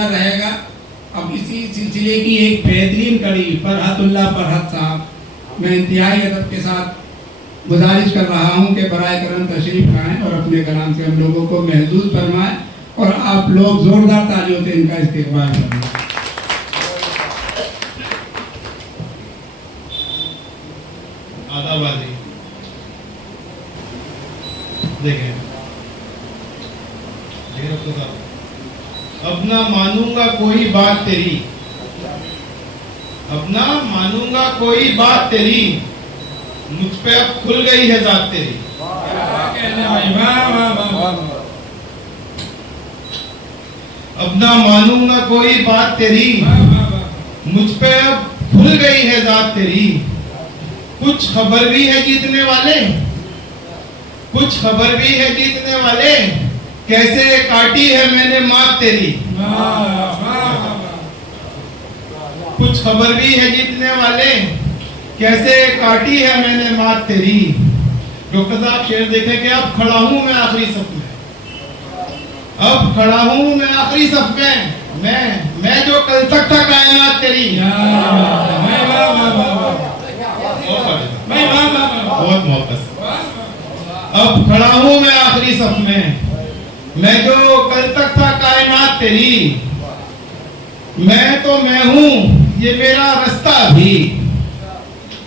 सिलसिला रहेगा। अब इसी सिलसिले की एक बेहतरीन कड़ी फरहतुल्लाह फरहत साहब, मैं इंतहाई अदब के साथ गुजारिश कर रहा हूँ कि बराए करम तशरीफ लाएँ और अपने कलाम से हम लोगों को महसूस फरमाएँ और आप लोग जोरदार तालियों से इनका इस्तेमाल करें। आदाबादी देखें, अब ना मानूंगा कोई बात तेरी, अब ना मानूंगा कोई बात तेरी, मुझ पे अब खुल गई है जात तेरी। अब ना मानूंगा कोई बात तेरी, मुझ पे अब खुल गई है जात तेरी। कुछ खबर भी है जीतने वाले, कुछ खबर भी है जीतने वाले, कैसे काटी है मैंने मात तेरी। कुछ खबर भी है जीतने वाले, कैसे काटी है मैंने मात तेरी। डॉक्टर साहब शेर देखे कि अब खड़ा हूं मैं आखिरी सफ में, अब खड़ा हूं मैं आखिरी सफ में, मैं जो कल तक था कायनात तेरी। बहुत मोहब्बत। अब खड़ा हूं मैं आखिरी सफ में, मैं जो कल तक था कायनात तेरी। मैं तो मैं हूं ये मेरा रास्ता भी,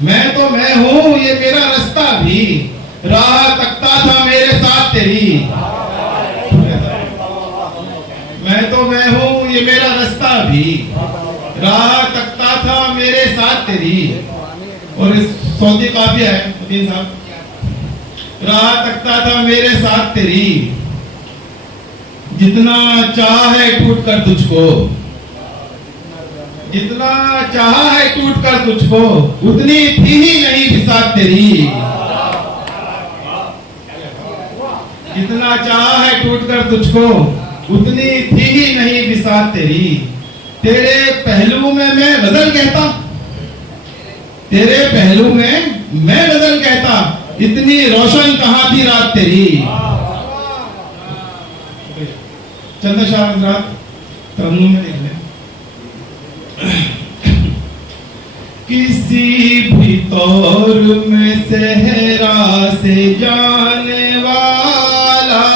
मैं तो मैं हूं ये मेरा रास्ता भी, राह तकता था मेरे साथ तेरी। मैं तो मैं हूं ये मेरा रास्ता भी, राह तकता था मेरे साथ तेरी। और इस सौदी काफिया है मदीन साहब, राह तकता था मेरे साथ तेरी। जितना चाहा है टूट कर तुझको, जितना चाहा है टूट कर तुझको, उतनी थी ही नहीं बिसात तेरी। जितना चाहा है टूट कर तुझको, उतनी थी ही नहीं बिसात तेरी। तेरे पहलू में मैं गजल कहता, तेरे पहलू में मैं गजल कहता, इतनी रोशन कहां थी रात तेरी। चंदा शाह हजरात तरन्नुम में देख लें। किसी भी तौर में सहरा से जाने वाला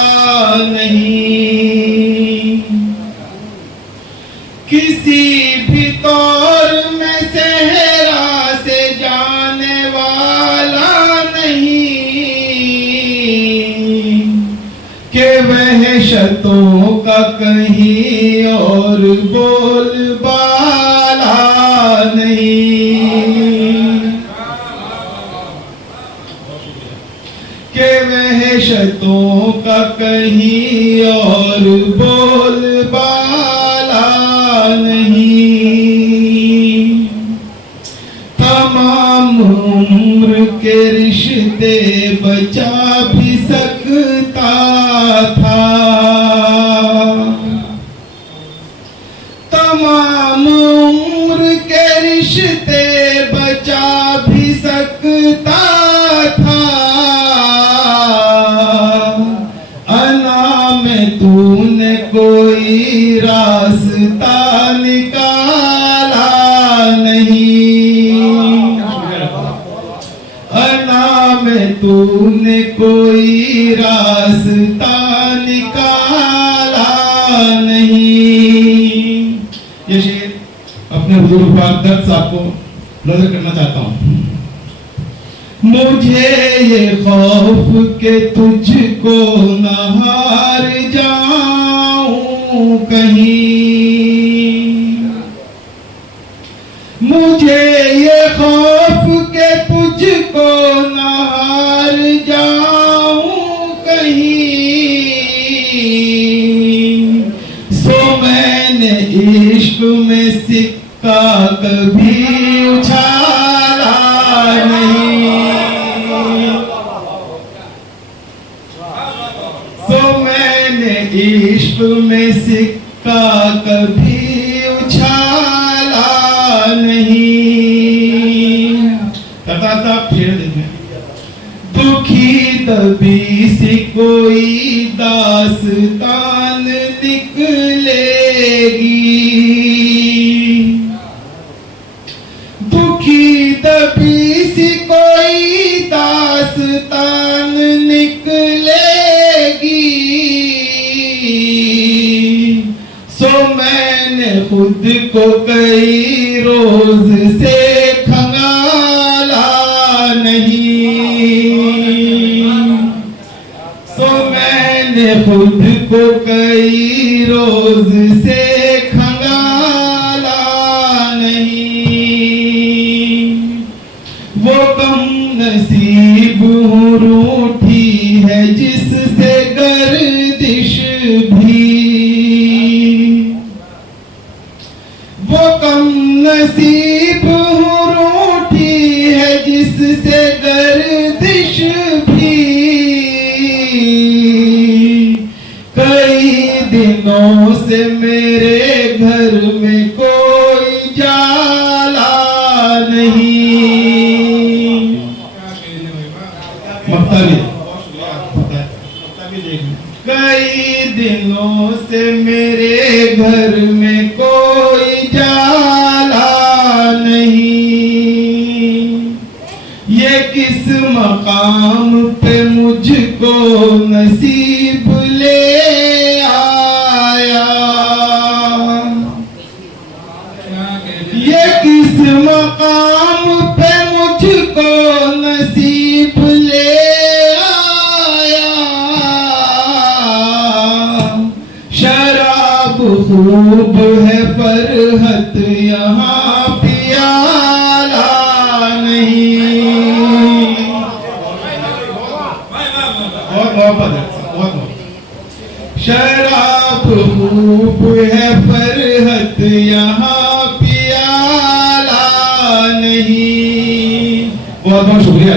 नहीं, किसी भी तौर में सहरा से जाने वाला नहीं, के वहशतों का कहीं और बोलबाला नहीं, के वहशतों का कहीं और बोलबाला नहीं। तमाम उम्र के रिश्ते बचा भी सकता था, तमाम उम्र के रिश्ते बचा भी सकता था। अना में तूने कोई रास्ता निकाला नहीं, अना में तूने कोई रास्ता निकाला नहीं। ये शेर अपने बुजुर्ग पाक दर्द साहब को नजर करना चाहता हूँ। मुझे ये खौफ के तुझको न हार जाऊं कहीं, मुझे ये खौफ के तुझको न हार जाऊं कहीं। सो मैंने इश्क में सिक्का कभी उछाला नहीं, सो मैंने इश्क में सिक्का कभी उछाला नहीं। तथा फिर देखें, दुखी तभी सी कोई दास्तान निकलेगी, सो मैंने खुद को कई रोज से खंगाला नहीं, सो मैंने खुद को कई रोज से खंगाला नहीं। वो कम नसीब हूँ रूठी है जिससे गर्दिश भी, वो कम नसीब हूँ रूठी है जिससे गर्दिश भी। कई दिनों से मेरे घर में कोई जाला नहीं। कई दिनों से मेरे घर में कोई जाला नहीं। ये किस मकाम पे मुझको नसीब ले आया, ये किस मकाम पे मुझको नसीब ले आया। शराब खूब है फरहत यहाँ पियाला नहीं। बहुत शराब खूब है फरहत यहाँ पियाला नहीं। बहुत बहुत शुक्रिया।